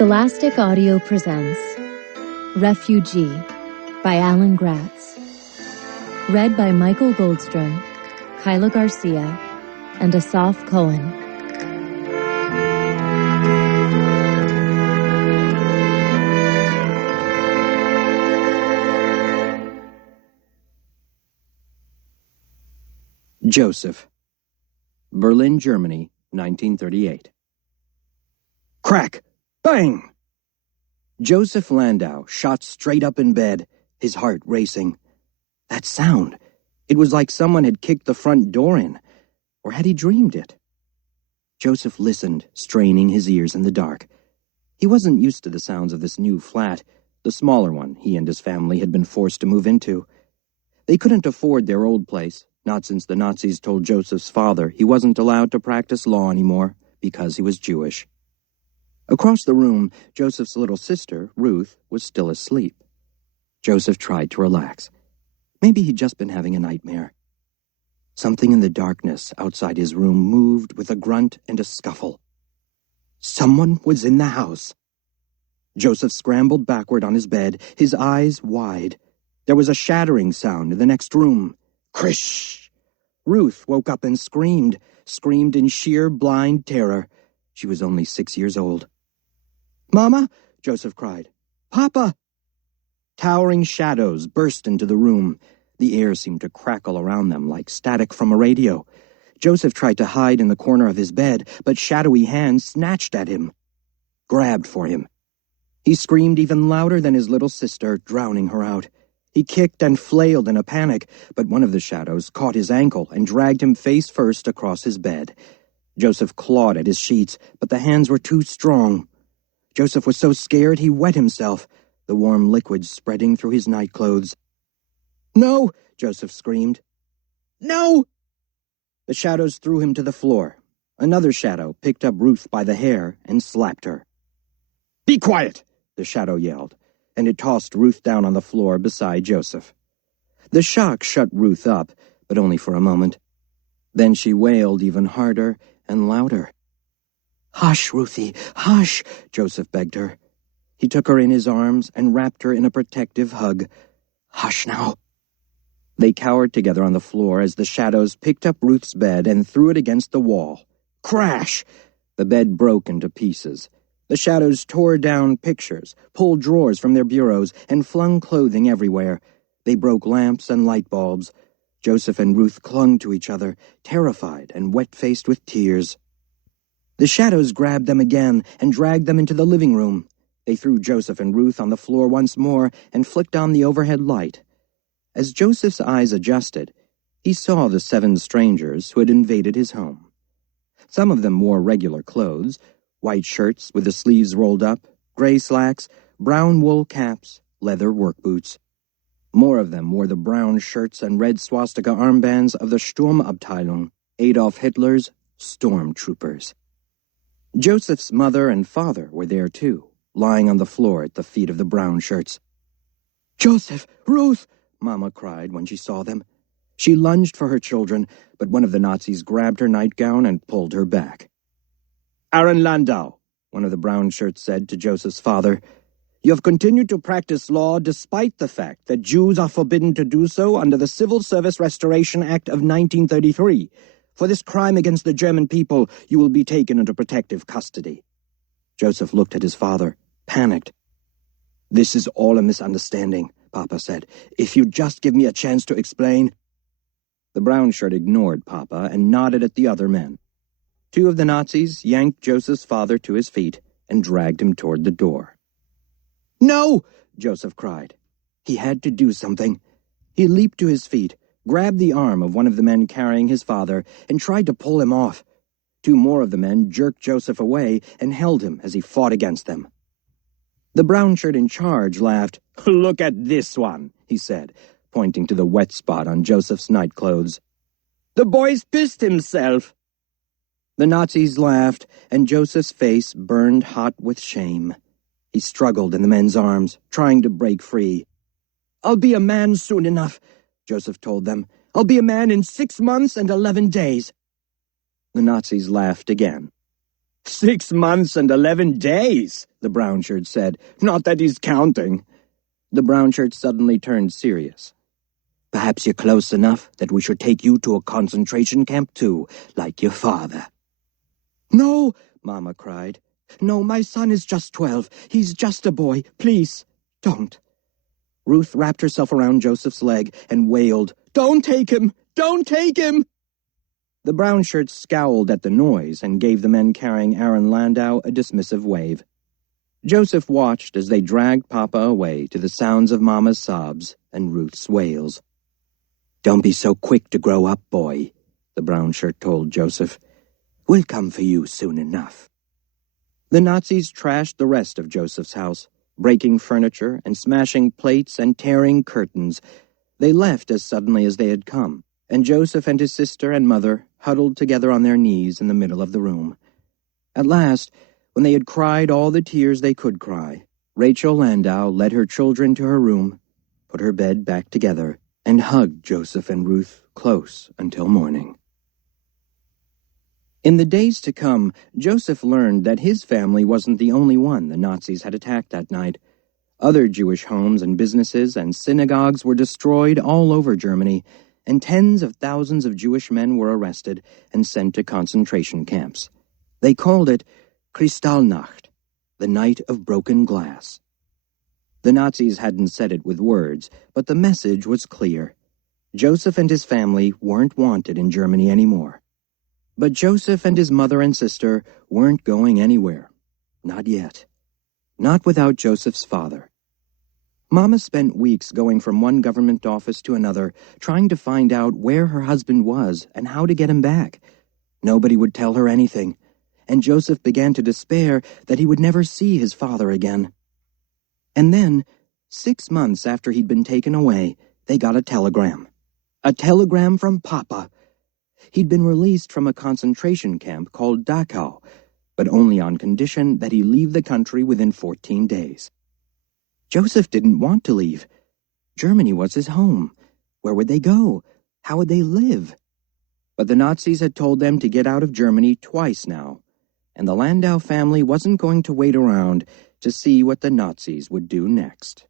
Scholastic Audio presents Refugee by Alan Gratz. Read by Michael Goldstrom, Kyla Garcia, and Asaf Cohen. Joseph. Berlin, Germany, 1938. Crack! Bang! Joseph Landau shot straight up in bed, his heart racing. That sound, it was like someone had kicked the front door in, or had he dreamed it? Joseph listened, straining his ears in the dark. He wasn't used to the sounds of this new flat, the smaller one he and his family had been forced to move into. They couldn't afford their old place, not since the Nazis told Joseph's father he wasn't allowed to practice law anymore because he was Jewish. Across the room, Joseph's little sister, Ruth, was still asleep. Joseph tried to relax. Maybe he'd just been having a nightmare. Something in the darkness outside his room moved with a grunt and a scuffle. Someone was in the house. Joseph scrambled backward on his bed, his eyes wide. There was a shattering sound in the next room. Krish! Ruth woke up and screamed in sheer blind terror. She was only 6 years old. "Mama!" Joseph cried. "Papa!" Towering shadows burst into the room. The air seemed to crackle around them like static from a radio. Joseph tried to hide in the corner of his bed, but shadowy hands snatched at him, grabbed for him. He screamed even louder than his little sister, drowning her out. He kicked and flailed in a panic, but one of the shadows caught his ankle and dragged him face first across his bed. Joseph clawed at his sheets, but the hands were too strong. Joseph was so scared he wet himself, the warm liquid spreading through his nightclothes. "No!" Joseph screamed. "No!" The shadows threw him to the floor. Another shadow picked up Ruth by the hair and slapped her. "Be quiet!" the shadow yelled, and it tossed Ruth down on the floor beside Joseph. The shock shut Ruth up, but only for a moment. Then she wailed even harder and louder. "Hush, Ruthie, hush," Joseph begged her. He took her in his arms and wrapped her in a protective hug. "Hush now." They cowered together on the floor as the shadows picked up Ruth's bed and threw it against the wall. Crash! The bed broke into pieces. The shadows tore down pictures, pulled drawers from their bureaus, and flung clothing everywhere. They broke lamps and light bulbs. Joseph and Ruth clung to each other, terrified and wet-faced with tears. The shadows grabbed them again and dragged them into the living room. They threw Joseph and Ruth on the floor once more and flicked on the overhead light. As Joseph's eyes adjusted, he saw the 7 strangers who had invaded his home. Some of them wore regular clothes, white shirts with the sleeves rolled up, gray slacks, brown wool caps, leather work boots. More of them wore the brown shirts and red swastika armbands of the Sturmabteilung, Adolf Hitler's stormtroopers. Joseph's mother and father were there too, lying on the floor at the feet of the brown shirts. "Joseph! Ruth!" Mama cried when she saw them. She lunged for her children, but one of the Nazis grabbed her nightgown and pulled her back. "Aaron Landau," one of the brown shirts said to Joseph's father, "you have continued to practice law despite the fact that Jews are forbidden to do so under the Civil Service Restoration Act of 1933. For this crime against the German people, you will be taken into protective custody." Joseph looked at his father, panicked. "This is all a misunderstanding," Papa said. "If you just give me a chance to explain." The brown shirt ignored Papa and nodded at the other men. 2 of the Nazis yanked Joseph's father to his feet and dragged him toward the door. "No!" Joseph cried. He had to do something. He leaped to his feet, grabbed the arm of one of the men carrying his father, and tried to pull him off. 2 more of the men jerked Joseph away and held him as he fought against them. The brown shirt in charge laughed. "Look at this one," he said, pointing to the wet spot on Joseph's nightclothes. "The boy's pissed himself." The Nazis laughed, and Joseph's face burned hot with shame. He struggled in the men's arms, trying to break free. "I'll be a man soon enough," Joseph told them. "I'll be a man in 6 months and 11 days. The Nazis laughed again. 6 months and 11 days, the brown shirt said. Not that he's counting. The brown shirt suddenly turned serious. Perhaps you're close enough that we should take you to a concentration camp too, like your father. No, Mama cried. No, my son is just 12. He's just a boy. Please, don't. Ruth wrapped herself around Joseph's leg and wailed, Don't take him! Don't take him! The brown shirts scowled at the noise and gave the men carrying Aaron Landau a dismissive wave. Joseph watched as they dragged Papa away to the sounds of Mama's sobs and Ruth's wails. Don't be so quick to grow up, boy, the brown shirt told Joseph. We'll come for you soon enough. The Nazis trashed the rest of Joseph's house, breaking furniture and smashing plates and tearing curtains. They left as suddenly as they had come, and Joseph and his sister and mother huddled together on their knees in the middle of the room. At last, when they had cried all the tears they could cry, Rachel Landau led her children to her room, put her bed back together, and hugged Joseph and Ruth close until morning. In the days to come, Joseph learned that his family wasn't the only one the Nazis had attacked that night. Other Jewish homes and businesses and synagogues were destroyed all over Germany, and tens of thousands of Jewish men were arrested and sent to concentration camps. They called it Kristallnacht, the night of broken glass. The Nazis hadn't said it with words, but the message was clear. Joseph and his family weren't wanted in Germany anymore. But Joseph and his mother and sister weren't going anywhere. Not yet. Not without Joseph's father. Mama spent weeks going from one government office to another, trying to find out where her husband was and how to get him back. Nobody would tell her anything, and Joseph began to despair that he would never see his father again. And then, 6 months after he'd been taken away, they got a telegram. A telegram from Papa. He'd been released from a concentration camp called Dachau, but only on condition that he leave the country within 14 days. Joseph didn't want to leave. Germany was his home. Where would they go? How would they live? But the Nazis had told them to get out of Germany twice now, and the Landau family wasn't going to wait around to see what the Nazis would do next.